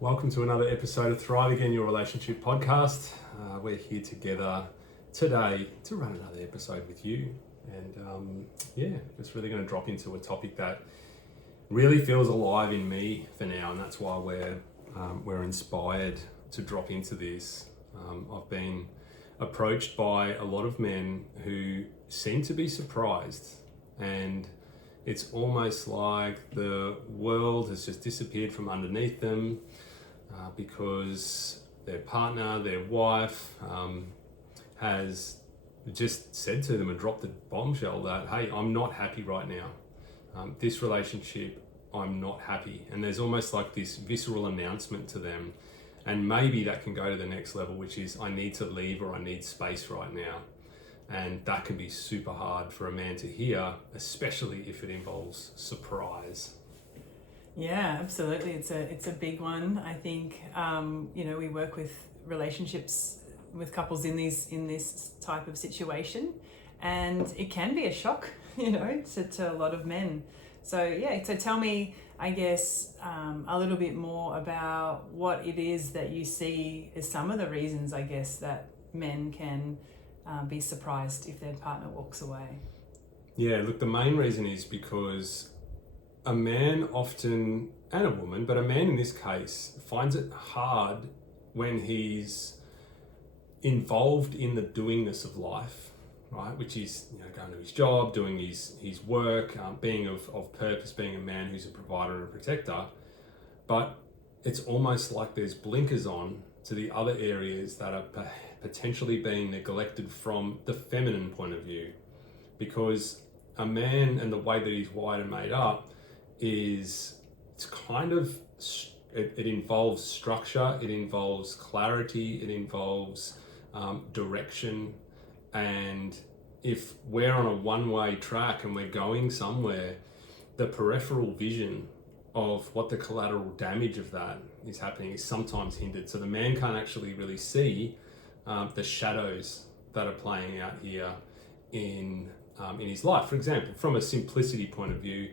Welcome to another episode of Thrive Again, your relationship podcast. We're here together today to run another episode with you. And just really going to drop into a topic that really feels alive in me for now. And that's why we're inspired to drop into this. I've been approached by a lot of men who seem to be surprised, and it's almost like the world has just disappeared from underneath them because their partner, their wife, has just said to them and dropped a bombshell that, hey, I'm not happy right now. This relationship, I'm not happy. And there's almost like this visceral announcement to them. And maybe that can go to the next level, which is I need to leave or I need space right now. And that can be super hard for a man to hear, especially if it involves surprise. Yeah, absolutely. It's a big one. I think we work with relationships with couples in this type of situation, and it can be a shock, to a lot of men. So tell me, I guess, a little bit more about what it is that you see as some of the reasons, I guess, that men can be surprised if their partner walks away. Yeah, look, the main reason is because a man often, and a woman, but a man in this case, finds it hard when he's involved in the doingness of life, right? Which is, going to his job, doing his work, being of purpose, being a man who's a provider and a protector. But it's almost like there's blinkers on to the other areas that are potentially being neglected from the feminine point of view. Because a man and the way that he's wired and made up it involves structure, it involves clarity, it involves direction. And if we're on a one-way track and we're going somewhere, the peripheral vision of what the collateral damage of that is happening is sometimes hindered. So the man can't actually really see the shadows that are playing out here in his life. For example, from a simplicity point of view,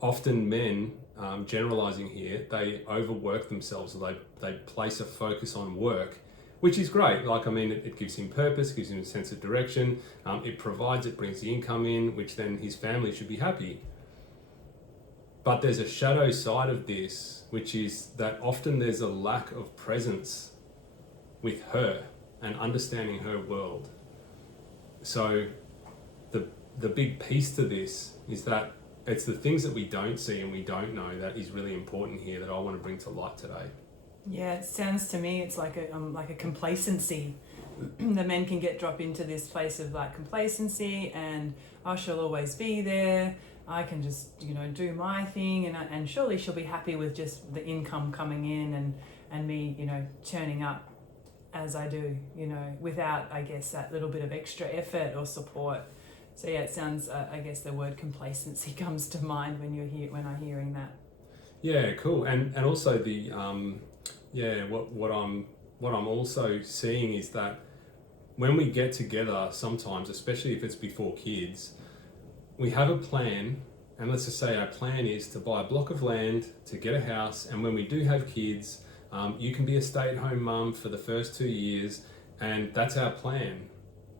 often men, generalizing here, they overwork themselves, or they place a focus on work, which is great. It gives him purpose, gives him a sense of direction, it brings the income in, which then his family should be happy. But there's a shadow side of this, which is that often there's a lack of presence with her and understanding her world. So the big piece to this is that it's the things that we don't see and we don't know that is really important here that I want to bring to light today. Yeah, it sounds to me it's like a complacency. The men can drop into this place of like complacency and she'll always be there. I can just do my thing and surely she'll be happy with just the income coming in and me turning up as I do, without I guess that little bit of extra effort or support. So yeah, it sounds. I guess the word complacency comes to mind when I'm hearing that. Yeah, cool. And also the what I'm also seeing is that when we get together, sometimes, especially if it's before kids, we have a plan, and let's just say our plan is to buy a block of land, to get a house, and when we do have kids, you can be a stay-at-home mum for the first 2 years, and that's our plan.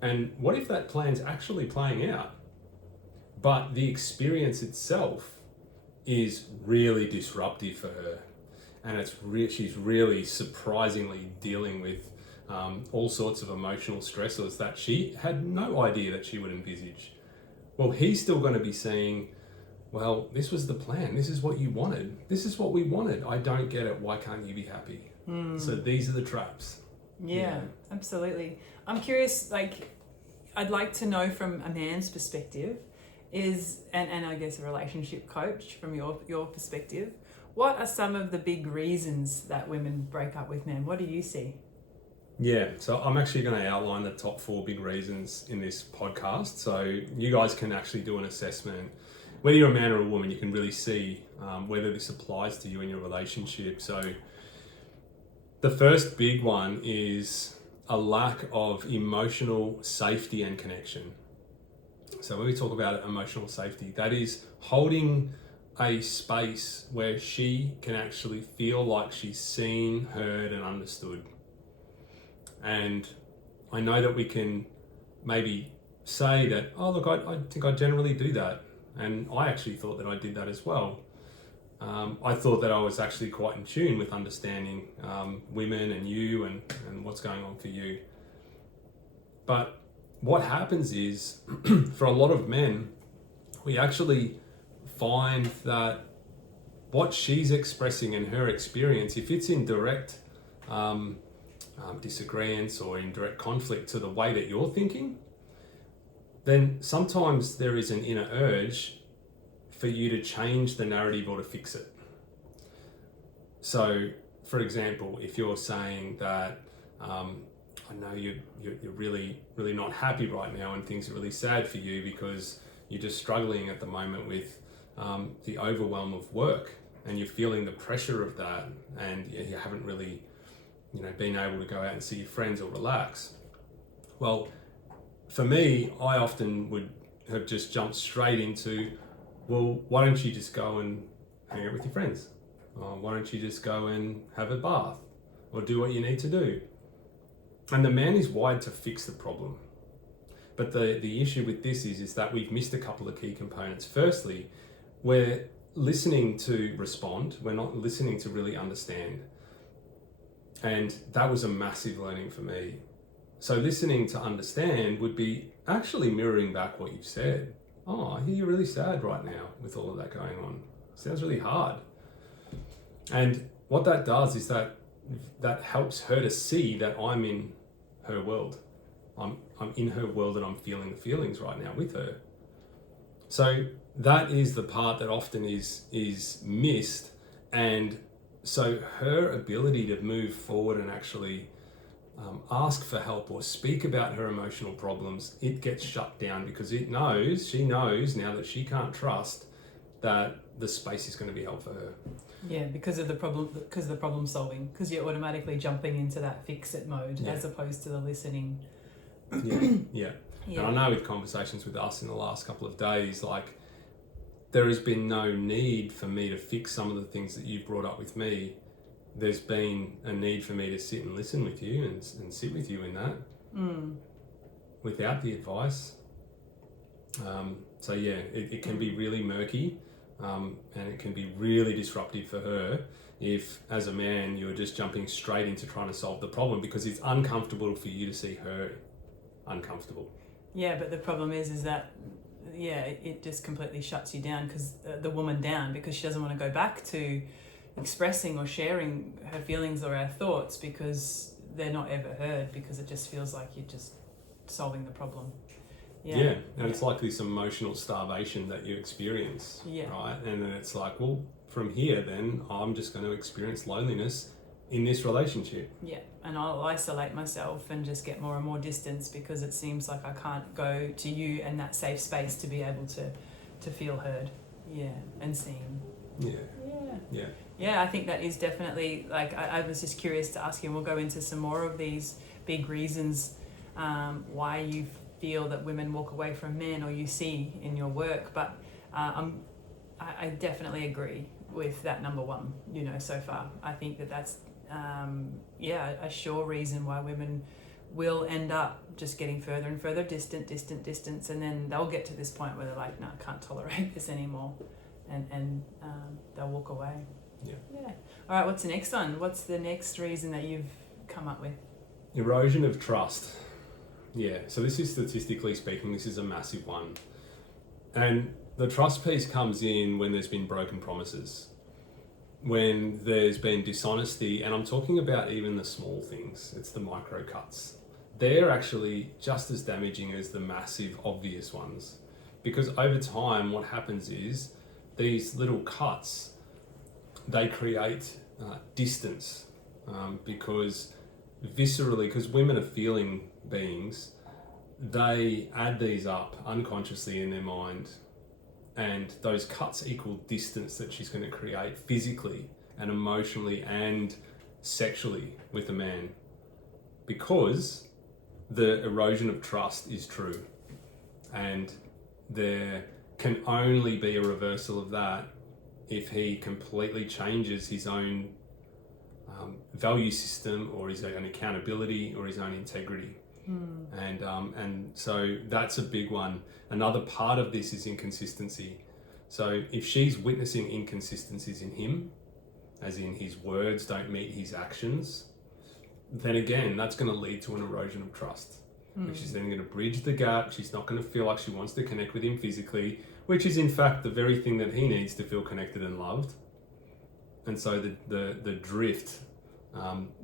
And what if that plan's actually playing out, but the experience itself is really disruptive for her, and she's really surprisingly dealing with all sorts of emotional stressors that she had no idea that she would envisage. Well, he's still going to be saying, well, this was the plan. This is what you wanted. This is what we wanted. I don't get it. Why can't you be happy? So these are the traps. Yeah, absolutely. I'm curious, I'd like to know from a man's perspective and I guess a relationship coach from your perspective, what are some of the big reasons that women break up with men? What do you see? Yeah, so I'm actually going to outline the top 4 big reasons in this podcast. So you guys can actually do an assessment. Whether you're a man or a woman, you can really see whether this applies to you in your relationship. So the first big one is a lack of emotional safety and connection. So when we talk about emotional safety, that is holding a space where she can actually feel like she's seen, heard, and understood. And I know that we can maybe say that, oh, look, I think I generally do that. And I actually thought that I did that as well. I thought that I was actually quite in tune with understanding women and you and what's going on for you. But what happens is, for a lot of men, we actually find that what she's expressing in her experience, if it's in direct disagreements or in direct conflict to the way that you're thinking, then sometimes there is an inner urge for you to change the narrative or to fix it. So, for example, if you're saying that I know you're really not happy right now and things are really sad for you because you're just struggling at the moment with the overwhelm of work and you're feeling the pressure of that and you haven't really been able to go out and see your friends or relax. Well, for me, I often would have just jumped straight into, well, why don't you just go and hang out with your friends? Why don't you just go and have a bath or do what you need to do? And the man is wired to fix the problem. But the issue with this is that we've missed a couple of key components. Firstly, we're listening to respond. We're not listening to really understand. And that was a massive learning for me. So listening to understand would be actually mirroring back what you've said. Oh, I hear you're really sad right now with all of that going on. Sounds really hard. And what that does is that helps her to see that I'm in her world. I'm in her world and I'm feeling the feelings right now with her. So that is the part that often is missed. And so her ability to move forward and actually ask for help or speak about her emotional problems, it gets shut down because she knows now that she can't trust that the space is going to be held for her. Yeah, because of the problem solving, because you're automatically jumping into that fix it mode as opposed to the listening. Yeah. And I know with conversations with us in the last couple of days, like there has been no need for me to fix some of the things that you've brought up with me. There's been a need for me to sit and listen with you and sit with you in that without the advice. So yeah, it can be really murky and it can be really disruptive for her if, as a man, you're just jumping straight into trying to solve the problem because it's uncomfortable for you to see her uncomfortable. Yeah, but the problem is that it just completely shuts you down, because the woman down, because she doesn't want to go back to expressing or sharing her feelings or her thoughts because they're not ever heard, because it just feels like you're just solving the problem. And it's like this emotional starvation that you experience, right? And then it's like, well, from here then I'm just going to experience loneliness in this relationship. Yeah, and I'll isolate myself and just get more and more distance because it seems like I can't go to you and that safe space to be able to feel heard, and seen. Yeah, I think that is definitely, like, I was just curious to ask you, and we'll go into some more of these big reasons why you feel that women walk away from men, or you see in your work, but I definitely agree with that number one, so far. I think that's a sure reason why women will end up just getting further and further distance, and then they'll get to this point where they're like, no, I can't tolerate this anymore, and they'll walk away. Yeah. All right, what's the next one? What's the next reason that you've come up with? Erosion of trust. Yeah, so this is, statistically speaking, this is a massive one. And the trust piece comes in when there's been broken promises, when there's been dishonesty, and I'm talking about even the small things, it's the micro cuts. They're actually just as damaging as the massive, obvious ones. Because over time, what happens is these little cuts, they create distance because viscerally, because women are feeling beings, they add these up unconsciously in their mind, and those cuts equal distance that she's going to create physically and emotionally and sexually with a man, because the erosion of trust is true, and there can only be a reversal of that if he completely changes his own value system or his own accountability or his own integrity. And so that's a big one. Another part of this is inconsistency. So if she's witnessing inconsistencies in him, as in his words don't meet his actions, then again, that's going to lead to an erosion of trust, which is then going to bridge the gap. She's not going to feel like she wants to connect with him physically, which is in fact the very thing that he needs to feel connected and loved. And so the drift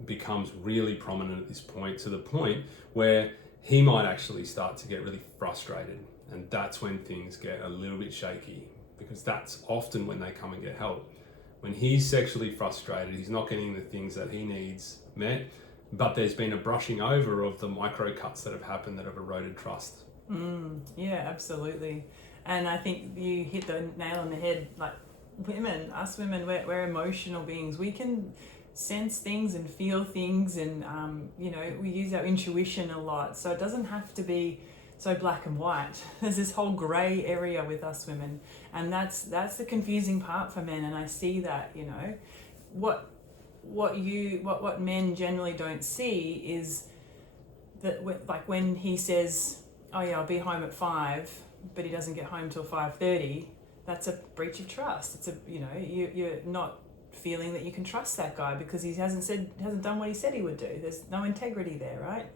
becomes really prominent at this point, to the point where he might actually start to get really frustrated. And that's when things get a little bit shaky, because that's often when they come and get help. When he's sexually frustrated, he's not getting the things that he needs met, but there's been a brushing over of the micro cuts that have happened that have eroded trust. Yeah, absolutely. And I think you hit the nail on the head. Like us women, we're emotional beings. We can sense things and feel things, and we use our intuition a lot. So it doesn't have to be so black and white. There's this whole grey area with us women, and that's the confusing part for men. And I see that, what men generally don't see is that, like when he says, "Oh yeah, I'll be home at 5," but he doesn't get home till 5:30. That's a breach of trust. It's you're not feeling that you can trust that guy because he hasn't done what he said he would do. There's no integrity there, right?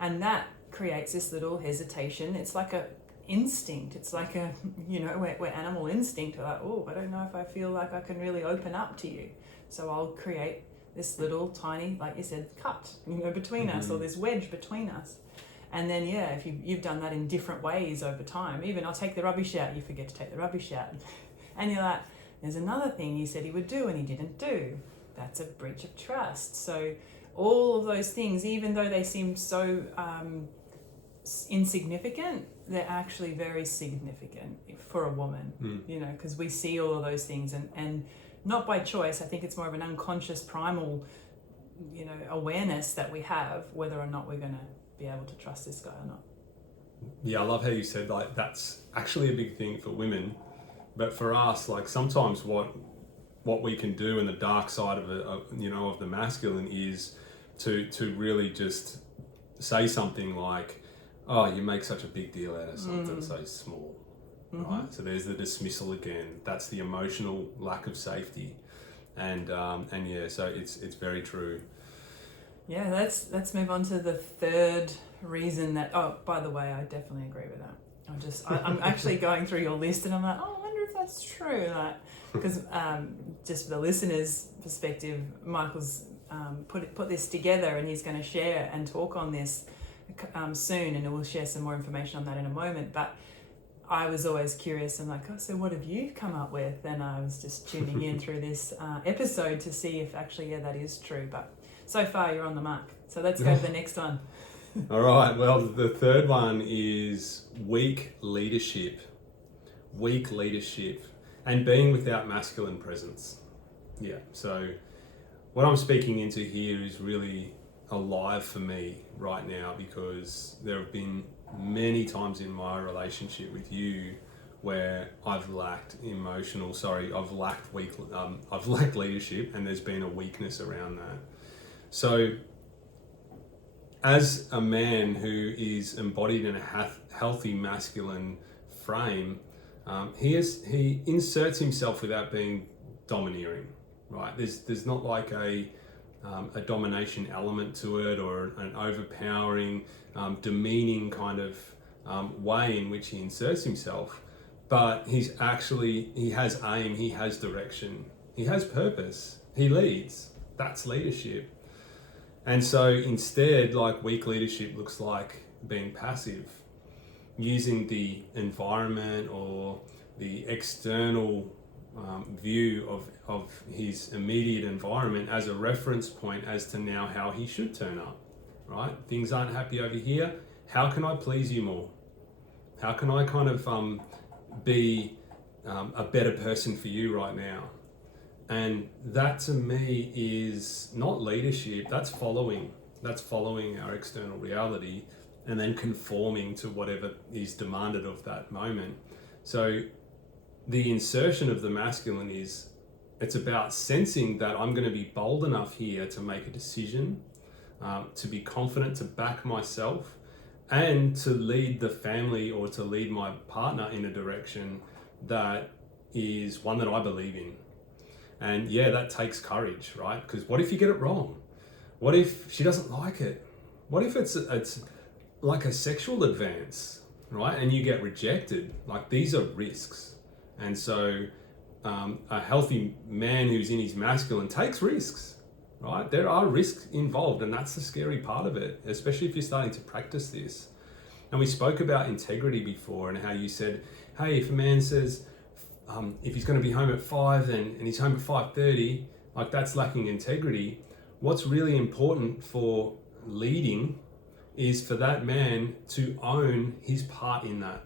And that creates this little hesitation. It's like a instinct. It's like a we're animal instinct. We're like, oh, I don't know if I feel like I can really open up to you, so I'll create this little tiny, like you said, cut between us, or this wedge between us. And then if you've done that in different ways over time, even I'll take the rubbish out, you forget to take the rubbish out, and you're like, there's another thing he said he would do and he didn't do. That's a breach of trust. So all of those things, even though they seem so insignificant, they're actually very significant for a woman, because we see all of those things, and not by choice. I think it's more of an unconscious primal, awareness that we have, whether or not we're going to be able to trust this guy or not. Yeah, I love how you said like that's actually a big thing for women, but for us, like sometimes what we can do in the dark side of the masculine is to really just say something like, "Oh, you make such a big deal out of something so small." Right? So there's the dismissal again. That's the emotional lack of safety, and so it's very true. Yeah, let's move on to the third reason that. Oh, by the way, I definitely agree with that. I'm actually going through your list, and I'm like, oh, I wonder if that's true. Like, because just for the listeners' perspective, Michael's put this together, and he's going to share and talk on this soon, and we'll share some more information on that in a moment. But I was always curious. I'm like, oh, so what have you come up with? And I was just tuning in through this episode to see if actually, that is true. But so far, you're on the mark. So let's go to the next one. All right. Well, the third one is weak leadership, and being without masculine presence. Yeah. So what I'm speaking into here is really alive for me right now, because there have been many times in my relationship with you where I've lacked leadership, and there's been a weakness around that. So as a man who is embodied in a healthy masculine frame, he inserts himself without being domineering, right? There's not like a domination element to it, or an overpowering, demeaning kind of way in which he inserts himself. But he has aim, he has direction, he has purpose, he leads. That's leadership. And so instead, like, weak leadership looks like being passive, using the environment or the external view of his immediate environment as a reference point as to now how he should turn up, right? Things aren't happy over here. How can I please you more? How can I kind of be a better person for you right now? And that to me is not leadership, that's following our external reality and then conforming to whatever is demanded of that moment. So the insertion of the masculine is It's about sensing that I'm going to be bold enough here to make a decision, to be confident, to back myself, and to lead the family or to lead my partner in a direction that is one that I believe in. And yeah, that takes courage, right? Because what if you get it wrong? What if she doesn't like it? What if it's like a sexual advance, right? And you get rejected. Like, these are risks. And so a healthy man who's in his masculine takes risks, right? There are risks involved, and that's the scary part of it, especially if you're starting to practice this. And we spoke about integrity before, and how you said, hey, if a man says, if he's going to be home at 5 and he's home at 5:30, like, that's lacking integrity. What's really important for leading is for that man to own his part in that,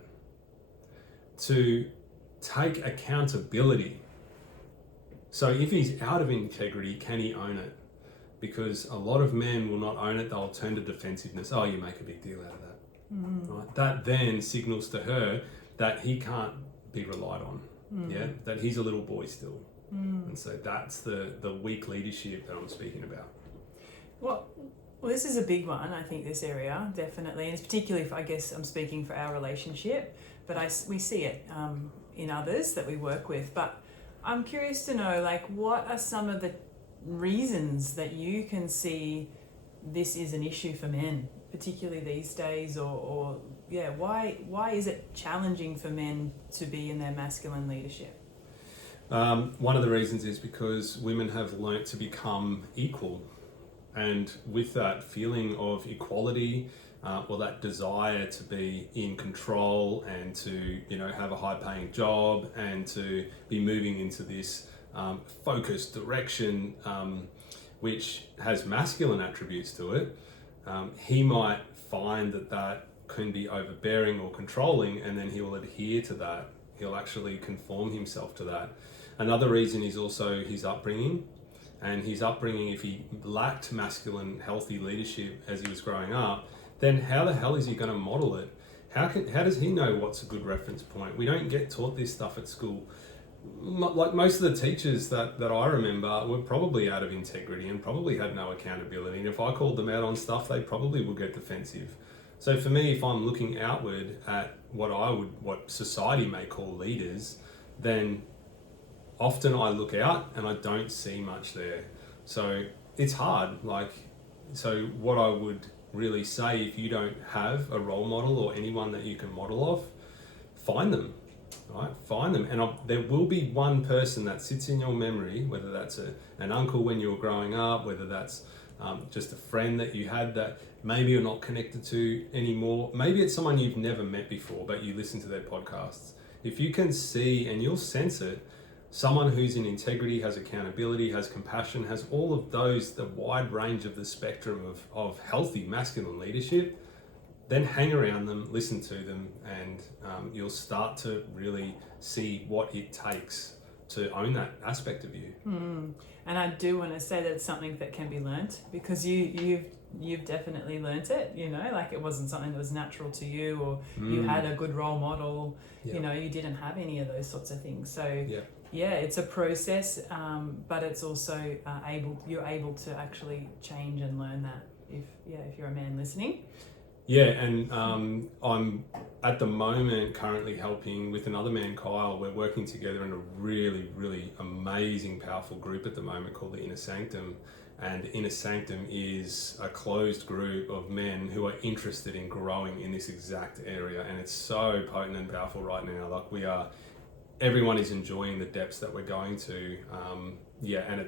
to take accountability. So if he's out of integrity, can he own it? Because a lot of men will not own it. They'll turn to defensiveness. Oh, you make a big deal out of that. Right? That then signals to her that he can't be relied on. Yeah, that he's a little boy still. And so that's the weak leadership that I'm speaking about. Well, this is a big one, I think, this area, definitely. And it's particularly, I guess I'm speaking for our relationship, but we see it in others that we work with. But I'm curious to know, like, what are some of the reasons that you can see this is an issue for men, particularly these days, or why is it challenging for men to be in their masculine leadership? One of the reasons is because women have learnt to become equal. And with that feeling of equality, or that desire to be in control and to, have a high-paying job and to be moving into this focused direction, which has masculine attributes to it, he might find that can be overbearing or controlling, and then he will adhere to that. He'll actually conform himself to that. Another reason is also his upbringing. And his upbringing, if he lacked masculine, healthy leadership as he was growing up, then how the hell is he going to model it? How does he know what's a good reference point? We don't get taught this stuff at school. Like, most of the teachers that I remember were probably out of integrity and probably had no accountability. And if I called them out on stuff, they probably would get defensive. So for me, if I'm looking outward at what society may call leaders, then often I look out and I don't see much there. So it's hard. So what I would really say, if you don't have a role model or anyone that you can model off, find them, right? Find them. And there will be one person that sits in your memory, whether that's an uncle when you were growing up, whether that's just a friend that you had that maybe you're not connected to anymore. Maybe it's someone you've never met before, but you listen to their podcasts. If you can see, and you'll sense it, someone who's in integrity, has accountability, has compassion, has all of those, the wide range of the spectrum of healthy masculine leadership, then hang around them, listen to them, and you'll start to really see what it takes to own that aspect of you. And I do want to say that it's something that can be learnt, because you've definitely learnt it, like it wasn't something that was natural to you, or you had a good role model, you didn't have any of those sorts of things. So yeah, it's a process, but it's also you're able to actually change and learn that if you're a man listening. Yeah, and I'm at the moment currently helping with another man, Kyle. We're working together in a really, really amazing, powerful group at the moment called the Inner Sanctum. And the Inner Sanctum is a closed group of men who are interested in growing in this exact area. And it's so potent and powerful right now. Like, everyone is enjoying the depths that we're going to. And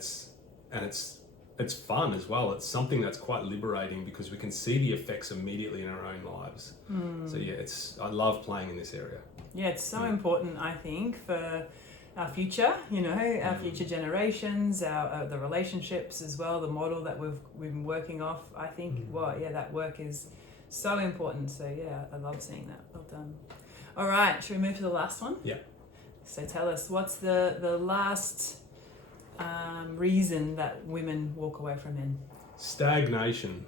it's fun as well. It's something that's quite liberating because we can see the effects immediately in our own lives. So yeah, I love playing in this area. Yeah, it's so important, I think, for our future, our future generations, the relationships as well, the model that we've been working off. I think, that work is so important. So yeah, I love seeing that. Well done. All right, should we move to the last one? Yeah. So tell us, what's the last reason that women walk away from men? Stagnation.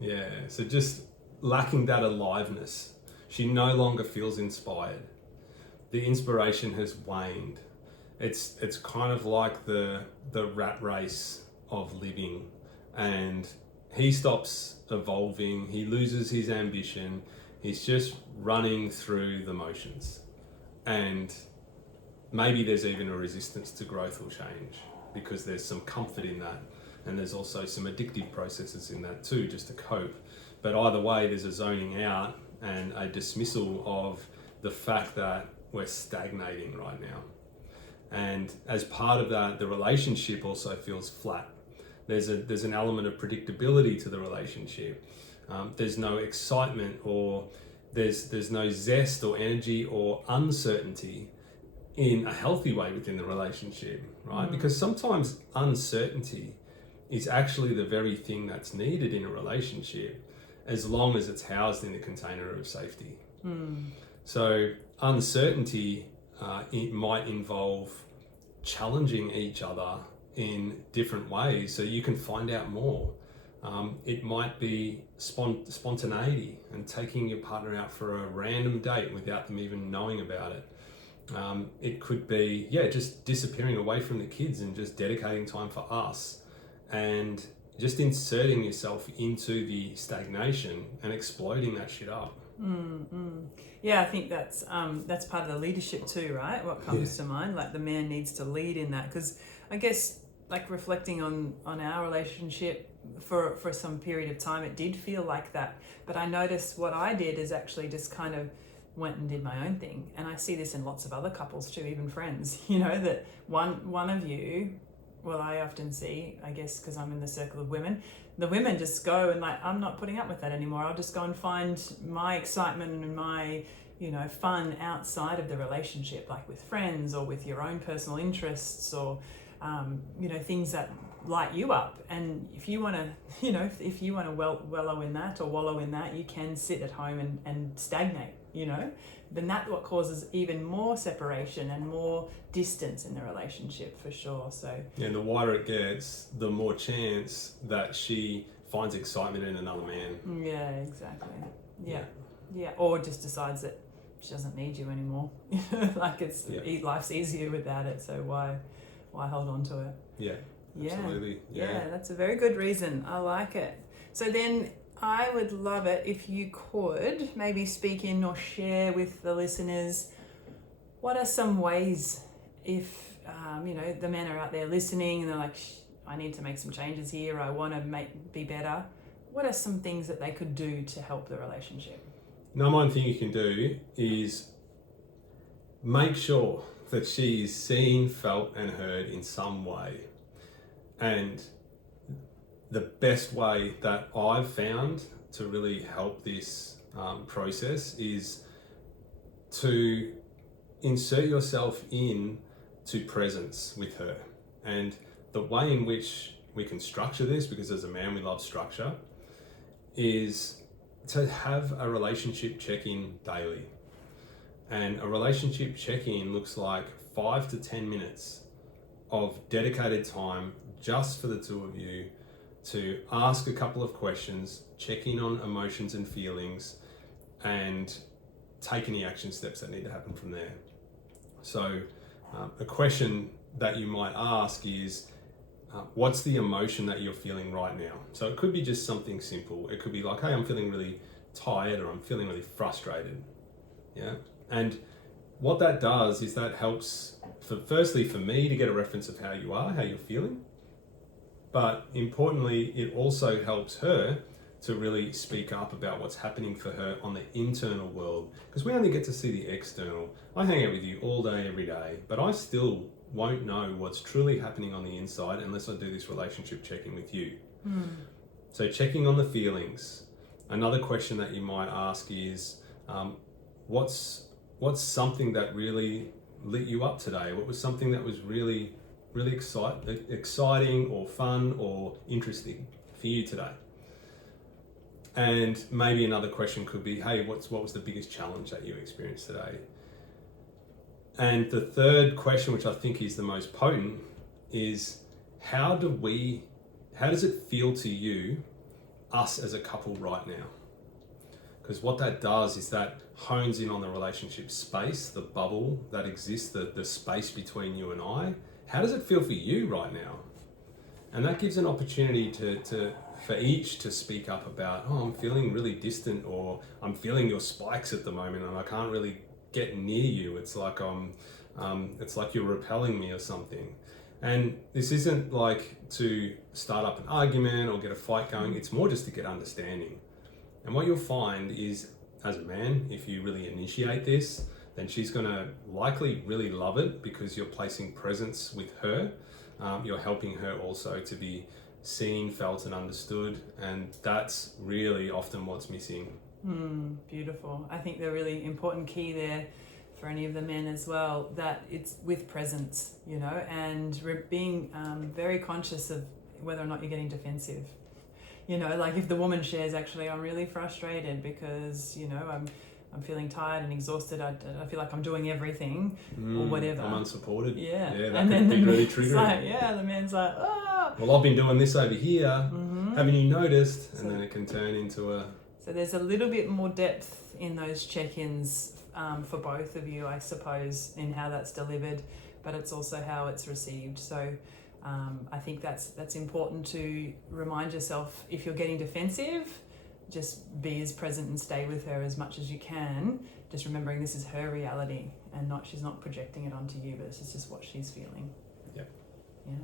Yeah, so just lacking that aliveness. She no longer feels inspired. The inspiration has waned. it's kind of like the rat race of living, and he stops evolving, he loses his ambition, he's just running through the motions. And maybe there's even a resistance to growth or change because there's some comfort in that, and there's also some addictive processes in that too, just to cope. But either way, there's a zoning out and a dismissal of the fact that we're stagnating right now. And as part of that, the relationship also feels flat. There's an element of predictability to the relationship. There's no excitement, or there's no zest or energy or uncertainty in a healthy way within the relationship, right? Because sometimes uncertainty is actually the very thing that's needed in a relationship, as long as it's housed in the container of safety. So uncertainty, it might involve challenging each other in different ways so you can find out more. It might be spontaneity and taking your partner out for a random date without them even knowing about it. It could be, just disappearing away from the kids and just dedicating time for us, and just inserting yourself into the stagnation and exploding that shit up. Yeah, I think that's part of the leadership too, right? What comes to mind, like the man needs to lead in that, because I guess, like, reflecting on our relationship for some period of time, it did feel like that. But I noticed what I did is actually just kind of went and did my own thing, and I see this in lots of other couples too, even friends. That one of you, well, I often see, I guess because I'm in the circle of women, the women just go and like, I'm not putting up with that anymore. I'll just go and find my excitement and my, fun outside of the relationship, like with friends or with your own personal interests, or, things that light you up. And if you want to, if you want to wallow in that or wallow in that, you can sit at home and stagnate, then that's what causes even more separation and more distance in the relationship, for sure. So and the wider it gets, the more chance that she finds excitement in another man. Yeah, exactly. Yeah. Or just decides that she doesn't need you anymore. Like life's easier without it, so why hold on to it? Absolutely. Yeah, that's a very good reason. I like it. So then I would love it if you could maybe speak in or share with the listeners, what are some ways, if the men are out there listening and they're like, I need to make some changes here, I want to be better. What are some things that they could do to help the relationship? Number one thing you can do is make sure that she is seen, felt and heard in some way. And the best way that I've found to really help this process is to insert yourself in to presence with her. And the way in which we can structure this, because as a man we love structure, is to have a relationship check-in daily. And a relationship check-in looks like 5 to 10 minutes of dedicated time just for the two of you to ask a couple of questions, check in on emotions and feelings, and take any action steps that need to happen from there. So a question that you might ask is, what's the emotion that you're feeling right now? So it could be just something simple. It could be like, hey, I'm feeling really tired, or I'm feeling really frustrated. Yeah. And what that does is that helps firstly for me to get a reference of how you are, how you're feeling. But importantly, it also helps her to really speak up about what's happening for her on the internal world, because we only get to see the external. I hang out with you all day, every day, but I still won't know what's truly happening on the inside unless I do this relationship check-in with you. So checking on the feelings. Another question that you might ask is, what's something that really lit you up today? What was something that was really exciting or fun or interesting for you today? And maybe another question could be, hey, what was the biggest challenge that you experienced today? And the third question, which I think is the most potent, is how does it feel to you, us as a couple right now? Because what that does is that hones in on the relationship space, the bubble that exists, the space between you and I. How does it feel for you right now? And that gives an opportunity for each to speak up about, oh, I'm feeling really distant, or I'm feeling your spikes at the moment and I can't really get near you. It's like it's like you're repelling me or something. And this isn't like to start up an argument or get a fight going. It's more just to get understanding. And what you'll find is, as a man, if you really initiate this, then she's going to likely really love it because you're placing presence with her. You're helping her also to be seen, felt, and understood. And that's really often what's missing. Beautiful. I think the really important key there for any of the men as well, that it's with presence, you know, and being very conscious of whether or not you're getting defensive. You know, like if the woman shares, actually, I'm really frustrated because, you know, I'm feeling tired and exhausted. I feel like I'm doing everything or whatever. I'm unsupported. Yeah. That and could then be really triggering. Like, the man's like, oh. Well, I've been doing this over here. Haven't you noticed? And then it can turn into a... So there's a little bit more depth in those check-ins for both of you, I suppose, in how that's delivered, but it's also how it's received. So I think that's important to remind yourself. If you're getting defensive, just be as present and stay with her as much as you can, just remembering this is her reality and she's not projecting it onto you, but this is just what she's feeling. Yep. Yeah.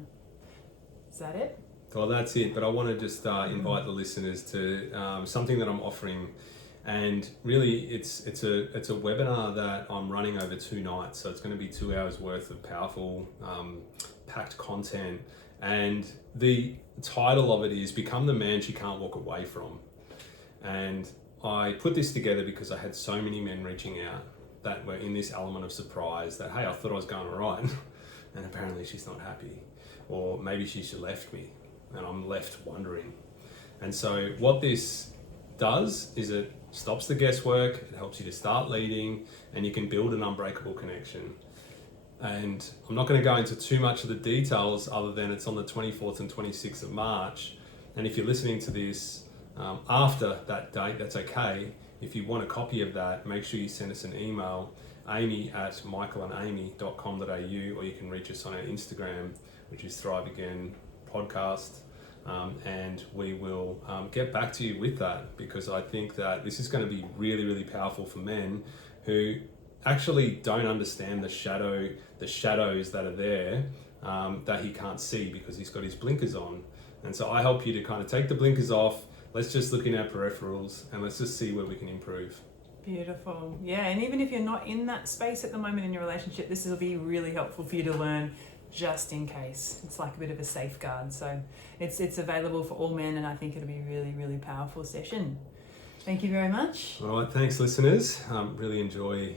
Is that it? Well, that's it. But I want to just invite the listeners to something that I'm offering, and really it's a webinar that I'm running over 2 nights. So it's going to be 2 hours worth of powerful, packed content. And the title of it is "Become the Man She Can't Walk Away From." And I put this together because I had so many men reaching out that were in this element of surprise that, hey, I thought I was going all right, and apparently she's not happy, or maybe she's left me. And I'm left wondering. And so what this does is it stops the guesswork, it helps you to start leading, and you can build an unbreakable connection. And I'm not going to go into too much of the details other than it's on the 24th and 26th of March. And if you're listening to this after that date, that's okay. If you want a copy of that, make sure you send us an email, amy@michaelandamy.com.au, or you can reach us on our Instagram, which is Thrive Again Podcast, and we will get back to you with that, because I think that this is going to be really, really powerful for men who actually don't understand the shadows that are there that he can't see because he's got his blinkers on. And so I help you to kind of take the blinkers off. Let's just look in our peripherals and let's just see where we can improve. Beautiful. Yeah, and even if you're not in that space at the moment in your relationship, this will be really helpful for you to learn, just in case. It's like a bit of a safeguard. So it's available for all men, and I think it'll be a really, really powerful session. Thank you very much. All right, thanks, listeners. Really enjoy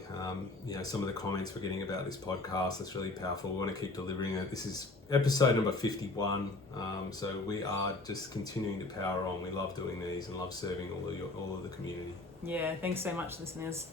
some of the comments we're getting about this podcast. It's really powerful. We want to keep delivering it. This is episode number 51. So we are just continuing to power on. We love doing these and love serving all of the community. Yeah, thanks so much, listeners.